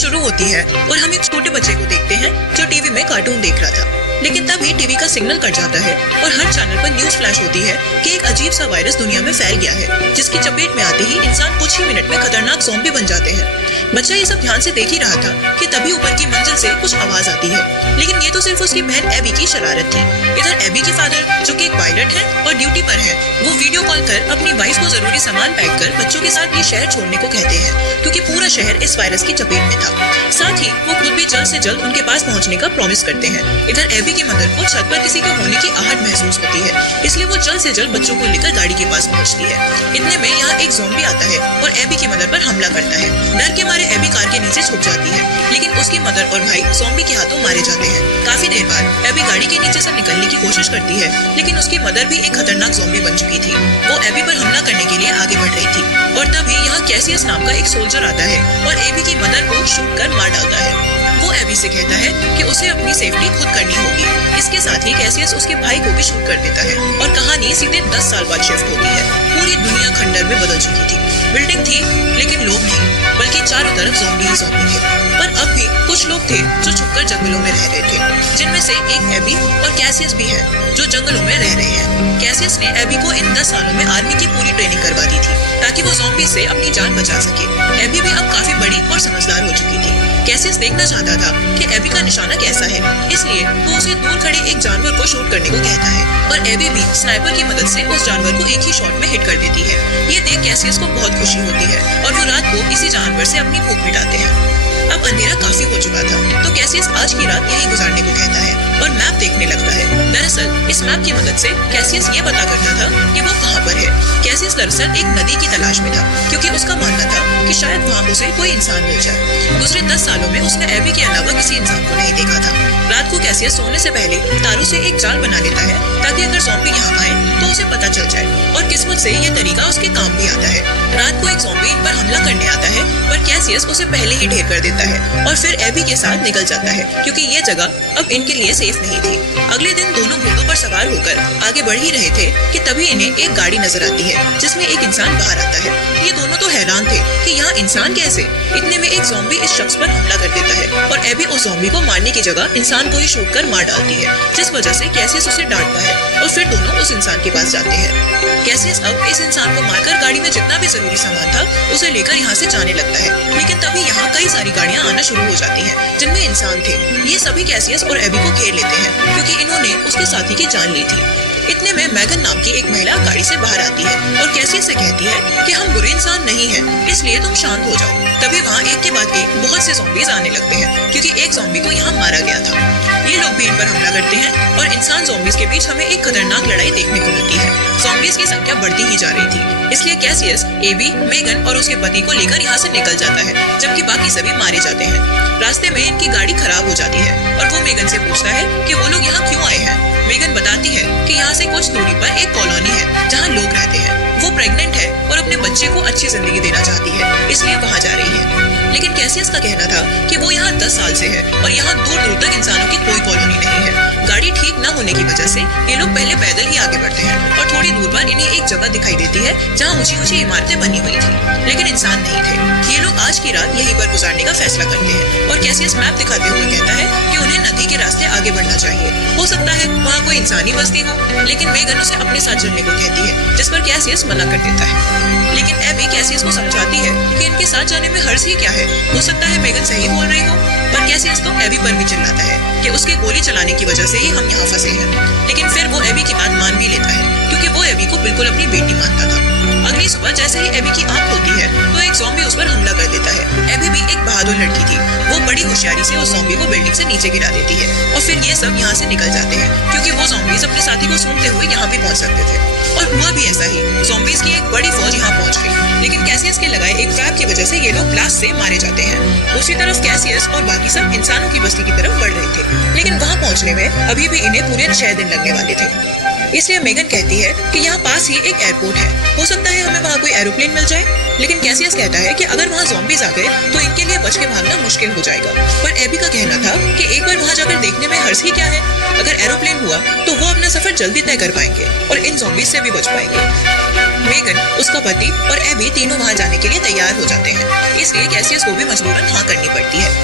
शुरू होती है और हम एक छोटे बच्चे को देखते हैं जो टीवी में कार्टून देख रहा था। लेकिन तभी टीवी का सिग्नल कट जाता है और हर चैनल पर न्यूज फ्लैश होती है कि एक अजीब सा वायरस दुनिया में फैल गया है, जिसकी चपेट में आते ही इंसान कुछ ही मिनट में खतरनाक ज़ॉम्बी बन जाते हैं। बच्चा ये सब ध्यान से देख ही रहा था कि तभी ऊपर की मंजिल से कुछ आवाज आती है, लेकिन ये तो सिर्फ उसकी बहन एबी की शरारत थी। इधर एबी के फादर, जो कि एक पायलट है और ड्यूटी पर है, वो वीडियो कॉल कर अपनी वाइफ को जरूरी सामान पैक कर बच्चों के साथ ये शहर छोड़ने को कहते हैं, क्योंकि पूरा शहर इस वायरस की चपेट में था। साथ ही वो खुद भी जल्द से जल्द उनके पास पहुंचने का प्रॉमिस करते हैं। इधर एबी की मदर को छत पर किसी के होने की आहट महसूस होती है, इसलिए वो जल्द से जल्द बच्चों को लेकर गाड़ी के पास पहुंचती है। इतने में यहाँ एक ज़ॉम्बी आता है और एबी की मदर पर हमला करता है। डर के मारे एबी कार के नीचे छुप जाती है, लेकिन उसकी मदर और भाई ज़ॉम्बी के हाथों मारे जाते हैं। काफी देर बाद एबी गाड़ी के नीचे से निकलने की कोशिश करती है, लेकिन उसकी मदर भी एक खतरनाक ज़ॉम्बी बन चुकी थी। वो एबी पर हमला करने के लिए आगे बढ़ रही थी और तभी यहाँ कैसियस नाम का एक सोल्जर आता है और एबी की मदर को शूट कर मार डालता है। वो एबी से कहता है कि उसे अपनी सेफ्टी खुद करनी होगी। इसके साथ ही कैसियस उसके भाई को भी शूट कर देता है और कहानी सीधे 10 साल बाद शिफ्ट होती है। पूरी दुनिया खंडर में बदल चुकी थी। बिल्डिंग थी लेकिन लोग नहीं, बल्कि चारों तरफ ज़ॉम्बी ही ज़ॉम्बी थे। पर अब भी कुछ लोग थे जो छुपकर जंगलों में रह रहे थे, जिनमें से एक एबी और कैसियस भी है जो जंगलों में रह रहे हैं। कैसियस ने एबी को इन 10 सालों में आर्मी की पूरी ट्रेनिंग करवा दी थी ताकि वो ज़ॉम्बी से अपनी जान बचा सके। एबी भी अब काफी बड़ी और समझदार हो चुकी थी। कैसियस देखना चाहता था कि एबी का निशाना कैसा है, इसलिए वो उसे दूर खड़े एक जानवर को शूट करने को कहता है और एबी भी स्नाइपर की मदद से उस जानवर को एक ही शॉट में हिट कर देती है। ये देख कैसियस को बहुत खुशी होती है और वो रात को इसी जानवर से अपनी भूख मिटाते हैं। अब अंधेरा काफी हो चुका था, तो कैसियस आज की रात यहीं गुजारने को कहता है और मैप देखने लगता है। दरअसल इस मैप की मदद से कैसियस ये पता करता था कि वो कहाँ पर है। कैसियस दरअसल एक नदी की तलाश में था, क्योंकि उसका मानना था कि शायद वहाँ उसे कोई इंसान मिल जाए। गुजरे 10 सालों में उसने एबी के अलावा किसी इंसान को नहीं देखा था। रात को कैसियस सोने से पहले तारों से एक जाल बना लेता है ताकि अगर ज़ॉम्बी यहाँ आए तो उसे पता चल जाए, और किस्मत से ये तरीका उसके काम भी आता है। रात को एक ज़ॉम्बी इन पर हमला करने आता है, पर कैसियस उसे पहले ही ढेर कर देता है और फिर एबी के साथ निकल जाता है, क्योंकि ये जगह अब इनके लिए सेफ नहीं थी। अगले दिन दोनों घोड़ों पर सवार होकर आगे बढ़ ही रहे थे कि तभी इन्हें एक गाड़ी नजर आती है जिसमें एक इंसान बाहर आता है। ये दोनों तो हैरान थे कि यहाँ इंसान कैसे। इतने में एक ज़ॉम्बी इस शख्स पर हमला कर देता है और एबी उस ज़ॉम्बी को मारने की जगह इंसान को ही शूट कर मार डालती है, जिस वजह से कैसियस उसे डांटता है और फिर दोनों उस इंसान के पास जाते हैं। कैसियस अब इस इंसान को मारकर गाड़ी में जितना भी जरूरी सामान था उसे लेकर यहाँ से जाने लगता है, लेकिन तभी यहाँ कई सारी गाड़ियाँ आना शुरू हो जाती हैं जिनमें इंसान थे। ये सभी कैसियस और एबी को घेर लेते हैं क्योंकि इन्होंने उसके साथी की जान ली थी। इतने में मैगन नाम की एक महिला गाड़ी से बाहर आती है और कैसियस से कहती है कि हम बुरे इंसान नहीं हैं, इसलिए तुम शांत हो जाओ। तभी वहाँ एक के बाद एक बहुत से ज़ॉम्बीज आने लगते हैं, क्योंकि एक ज़ॉम्बी को यहाँ मारा गया था। ये लोग भी इन पर हमला करते हैं और इंसान ज़ॉम्बीज के बीच हमें एक खतरनाक लड़ाई देखने को मिलती है। ज़ॉम्बीज की संख्या बढ़ती ही जा रही थी, इसलिए कैसियस एबी, मेगन और उसके पति को लेकर यहाँ से निकल जाता है, जबकि बाकी सभी मारे जाते हैं। रास्ते में इनकी गाड़ी खराब हो जाती है और वो मेगन से पूछता है कि वो लोग यहाँ क्यों आए हैं। मेगन बताती है कि यहाँ से कुछ दूरी पर एक कॉलोनी है जहाँ लोग रहते हैं। वो प्रेग्नेंट है और अपने बच्चे को अच्छी जिंदगी देना चाहती है, इसलिए वहाँ जा रही है। लेकिन कैसियस का कहना था कि वो यहाँ 10 साल से है और यहाँ दूर दूर तक इंसानों की कोई कॉलोनी नहीं है। गाड़ी ठीक न होने की वजह से ये लोग पहले पैदल ही आगे बढ़ते हैं और थोड़ी दूर पर इन्हें एक जगह दिखाई देती है जहाँ ऊंची ऊंची इमारतें बनी हुई थी, लेकिन इंसान नहीं थे। ये लोग आज की रात यहीं पर गुजारने का फैसला करते हैं और कैसियस मैप दिखाते हुए कहता है कि उन्हें नदी के रास्ते आगे बढ़ना चाहिए। हो सकता है वहाँ कोई इंसानी बस्ती हो, लेकिन मेगन उसे अपने साथ चलने को कहती है, जिस पर कैसियस मना कर देता है। लेकिन एबी कैसियस को समझाती है कि इनके साथ जाने में हर्ज ही क्या है, हो सकता है मेगन सही बोल रही हो। पर कैसियस तो एबी पर भी चिल्लाता है कि उसके गोली चलाने की वजह से ही हम यहाँ फंसे हैं। लेकिन फिर वो एबी की बात मान भी लेता है, क्योंकि वो एबी को बिल्कुल अपनी बेटी मानता था। अगली सुबह जैसे ही एबी की आंख खुलती है तो एक ज़ॉम्बी उस पर हमला कर देता है। एबी भी एक बहादुर लड़की थी, वो बड़ी होशियारी से उस ज़ॉम्बी को बिल्डिंग से नीचे गिरा देती है और फिर ये सब यहाँ से निकल जाते हैं, क्योंकि वो ज़ॉम्बीज अपने साथी को सूंघते हुए यहाँ भी पहुँच सकते थे। और हुआ भी ऐसा ही, ज़ॉम्बीज की एक बड़ी फौज यहाँ पहुँच गई, लेकिन कैसियस के लगाए एक ट्रैप की वजह से ये लोग ब्लास्ट से मारे जाते हैं। दूसरी तरफ कैसियस और बाकी सब इंसानों की बस्ती की तरफ बढ़ रहे थे, लेकिन वहाँ पहुँचने में अभी भी इन्हें पूरे 6 दिन लगने वाले थे। इसलिए मेगन कहती है कि यहाँ पास ही एक एयरपोर्ट है, हो सकता है हमें वहाँ कोई एरोप्लेन मिल जाए। लेकिन कैसियस कहता है कि अगर वहाँ ज़ॉम्बीज आ गए तो इनके लिए बच के भागना मुश्किल हो जाएगा। पर एबी का कहना था कि एक बार वहाँ जाकर देखने में हर्ज ही क्या है। अगर एरोप्लेन हुआ तो वो अपना सफर जल्दी तय कर पाएंगे और इन ज़ॉम्बीज से भी बच पाएंगे। मेगन, उसका पति और एबी तीनों वहाँ जाने के लिए तैयार हो जाते हैं, इसलिए कैसियस को भी मजबूरन हाँ करनी पड़ती है।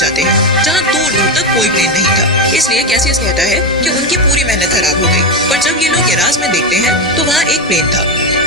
जाते हैं जहाँ दूर दूर तक कोई प्लेन नहीं था। इसलिए कैसियस कहता है कि उनकी पूरी मेहनत खराब हो गई। पर जब ये लोग गैराज में देखते हैं तो वहाँ एक प्लेन था,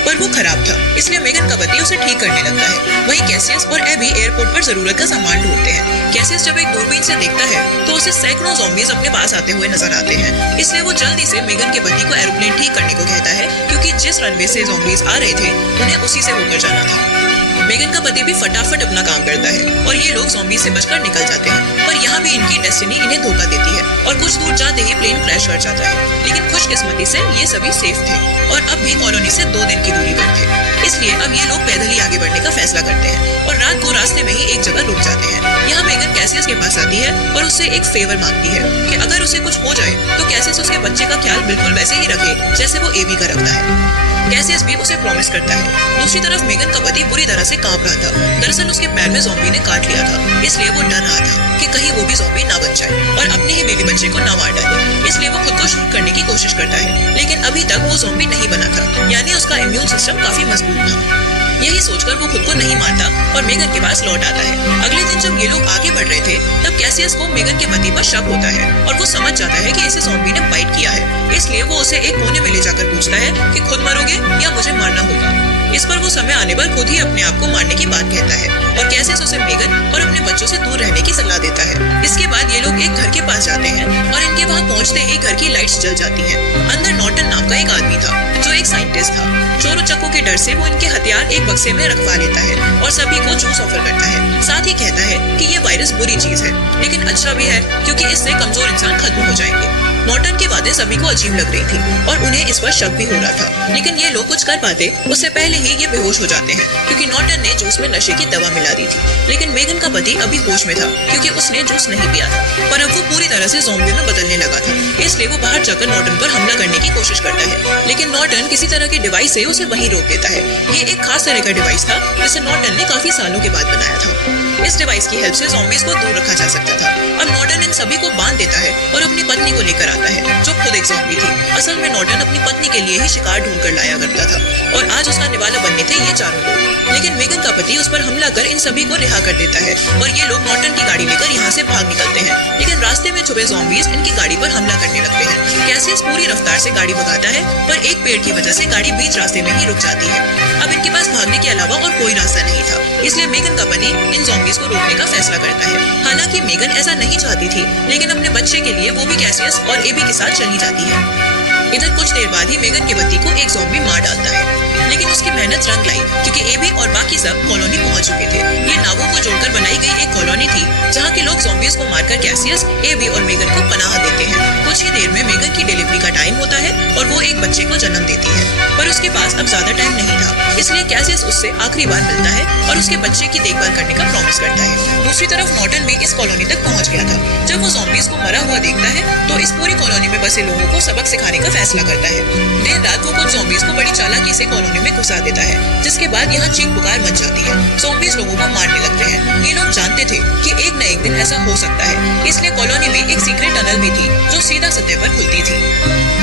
पर वो खराब था। इसलिए मेगन का पति उसे ठीक करने लगता है। वहीं कैसियस और एबी एयरपोर्ट पर जरूरत का सामान ढूंढते हैं। कैसियस जब एक दूरबीन से देखता है तो उसे सैकड़ों ज़ॉम्बीज अपने पास आते हुए नजर आते हैं। इसलिए वो जल्दी से मेगन के पति को एरोप्लेन ठीक करने को कहता है, क्योंकि जिस रनवे से ज़ॉम्बीज आ रहे थे उन्हें उसी से होकर जाना था। मेगन का पति भी फटाफट अपना काम करता है और ये लोग ज़ॉम्बी से बचकर निकल जाते हैं। पर यहाँ भी इनकी डेस्टिनी इन्हें धोखा देती है और कुछ दूर जाते ही प्लेन क्रैश कर जाता है। लेकिन खुशकिस्मती से ये सभी सेफ थे और अब भी कॉलोनी से 2 दिन की दूरी पर थे। इसलिए अब ये लोग पैदल ही आगे बढ़ने का फैसला करते हैं और रात को रास्ते में ही एक जगह रुक जाते हैं। यहाँ मेगन कैसियस के पास आती है और उससे एक फेवर मांगती है कि अगर उसे कुछ हो जाए तो कैसियस उसके बच्चे का ख्याल बिल्कुल वैसे ही रखे जैसे वो एबी का रखता है। कैसियस भी उसे प्रॉमिस करता है। दूसरी तरफ मेगन का पति बुरी तरह से कांप रहा था। दरअसल उसके पैर में ज़ॉम्बी ने काट लिया था, इसलिए वो डर रहा था कि कहीं वो भी ज़ॉम्बी ना बन जाए और अपने ही बेबी बच्चे को ना मार डाले। इसलिए वो खुद को शूट करने की कोशिश करता है, लेकिन अभी तक वो ज़ॉम्बी नहीं बना था, यानी उसका इम्यून सिस्टम काफी मजबूत था। यही सोचकर वो खुद को नहीं मारता और मेगन के पास लौट आता है। अगले दिन जब ये लोग आगे बढ़ रहे थे तब कैसियस को मेगन के पति पर शक होता है और वो समझ जाता है कि इसे ज़ॉम्बी ने बाइट किया है। इसलिए वो उसे एक कोने में ले जाकर पूछता है कि खुद मरोगे या मुझे मारना होगा। इस पर वो समय आने पर खुद ही अपने आप को मारने की बात कहता है और कैसियस उसे मेगन और अपने बच्चों से दूर रहने की सलाह देता है। इसके बाद ये लोग एक घर के पास जाते हैं और इनके वहाँ पहुँचते ही घर की लाइट्स जल जाती हैं। अंदर नॉर्टन नाम का एक आदमी था जो एक साइंटिस्ट था। चोर उचक्कों के डर से वो इनके हथियार एक बक्से में रखवा लेता है और सभी को जूस ऑफर करता है। साथ ही कहता है कि ये वायरस बुरी चीज है, लेकिन अच्छा भी है क्योंकि इससे कमजोर इंसान खत्म हो जाएंगे। नॉर्टन की बातें सभी को अजीब लग रही थी और उन्हें इस पर शक भी हो रहा था, लेकिन ये लोग कुछ कर पाते उससे पहले ही ये बेहोश हो जाते हैं क्योंकि नॉर्टन ने जूस में नशे की दवा मिला दी थी। लेकिन मेगन का पति अभी होश में था क्योंकि उसने जूस नहीं पिया था, पर अब वो पूरी तरह से ज़ॉम्बी में बदलने लगा था। इसलिए वो बाहर जाकर नॉर्टन पर हमला करने की कोशिश करता है, लेकिन नॉर्टन किसी तरह के डिवाइस से उसे वहीं रोक देता है। ये एक खास तरह का डिवाइस था जिसे नॉर्टन ने काफी सालों के बाद बनाया था। इस डिवाइस की हेल्प से ज़ॉम्बीज को दूर रखा जा सकता था। अब नॉर्टन इन सभी को बांध देता है और अपनी पत्नी को लेकर आता है जो खुद एक ज़ॉम्बी थी। असल में नॉर्टन अपनी पत्नी के लिए ही शिकार ढूंढ कर लाया करता था और आज उसका निवाला बनने थे ये चारों लोग। लेकिन मेगन का पति उस पर हमला कर इन सभी को रिहा कर देता है और ये लोग नॉर्टन की गाड़ी लेकर यहाँ से भाग निकलते हैं। लेकिन रास्ते में छुपे ज़ॉम्बीज इनकी गाड़ी पर हमला करने लगते हैं। कैसियस पूरी रफ्तार से गाड़ी भगाता है पर एक पेड़ की वजह से गाड़ी बीच रास्ते में ही रुक जाती है। अब इनके पास भागने के अलावा और कोई रास्ता नहीं था, इसलिए मेगन का पति इन ज़ॉम्बीज को रोकने का फैसला करता है। हालांकि मेगन ऐसा नहीं चाहती थी, लेकिन अपने बच्चे के लिए वो भी कैसियस और एबी के साथ चली जाती है। इधर कुछ देर बाद ही मेगन के पति को एक ज़ॉम्बी मार डालता है, लेकिन उसकी मेहनत रंग लाई क्योंकि एबी और बाकी सब कॉलोनी पहुंच चुके थे। ये नावों को जोड़कर बनाई गई एक कॉलोनी थी जहाँ के लोग ज़ॉम्बीज को मारकर कैसियस, एबी और मेगन को पनाह देते हैं। कुछ ही देर में मेगन की डिलीवरी का टाइम होता है और वो एक बच्चे को जन्म देती है, पर उसके पास अब ज्यादा टाइम नहीं था, इसलिए कैसियस उससे आखिरी बार मिलता है और उसके बच्चे की देखभाल करने का प्रॉमिस करता है। दूसरी तरफ नॉर्टन भी इस कॉलोनी तक पहुंच गया था। जब वो ज़ॉम्बीज को मरा हुआ देखता है तो इस पूरी कॉलोनी में बसे लोगों को सबक सिखाने का फैसला करता है। देर रात वो कुछ ज़ॉम्बीज को बड़ी चालाकी से कॉलोनी में घुसा देता है, जिसके बाद यहाँ चीख पुकार मच जाती है। ज़ॉम्बीज लोगों को मारने लगते हैं। ये लोग जानते थे कि एक न एक दिन ऐसा हो सकता है, इसलिए कॉलोनी में एक सीक्रेट टनल भी थी जो सीधा सतह पर खुलती थी।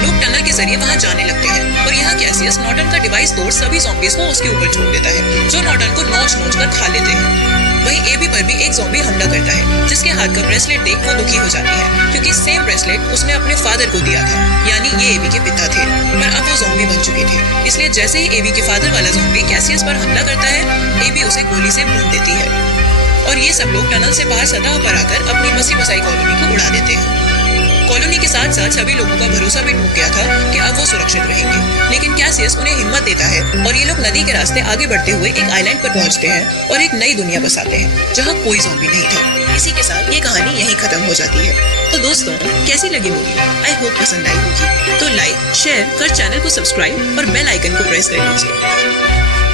लोग टनल के जरिए वहाँ जाने लगते हैं और यहाँ कैसियस नॉर्टन का डिवाइस तोड़ सभी ज़ॉम्बीज को उसके ऊपर छोड़ देता है, जो नॉर्टन को नोच नोच कर खा लेते हैं। वहीं एबी पर भी एक ज़ॉम्बी हमला करता है, जिसके हाथ का ब्रेसलेट देख वो दुखी हो जाती है क्योंकि सेम ब्रेसलेट उसने अपने फादर को दिया था, यानी ये एबी के पिता थे, पर अब वो ज़ॉम्बी बन चुके थे। इसलिए जैसे ही एबी के फादर वाला ज़ॉम्बी कैसियस पर हमला करता है, एबी उसे गोली से भून देती है और ये सब लोग टनल से बाहर सतह पर आकर अपनी बसी बसाई कॉलोनी को उड़ा देते हैं। कॉलोनी के साथ साथ सभी लोगों का भरोसा भी टूट गया था कि अब वो सुरक्षित रहेंगे, लेकिन कैसियस उन्हें हिम्मत देता है और ये लोग नदी के रास्ते आगे बढ़ते हुए एक आइलैंड पर पहुंचते हैं और एक नई दुनिया बसाते हैं जहां कोई ज़ॉम्बी नहीं था। इसी के साथ ये कहानी यहीं खत्म हो जाती है। तो दोस्तों, कैसी लगी मूवी? आई होप पसंद आई होगी। तो लाइक, शेयर कर, चैनल को सब्सक्राइब और बेल आइकन को प्रेस कर लीजिए।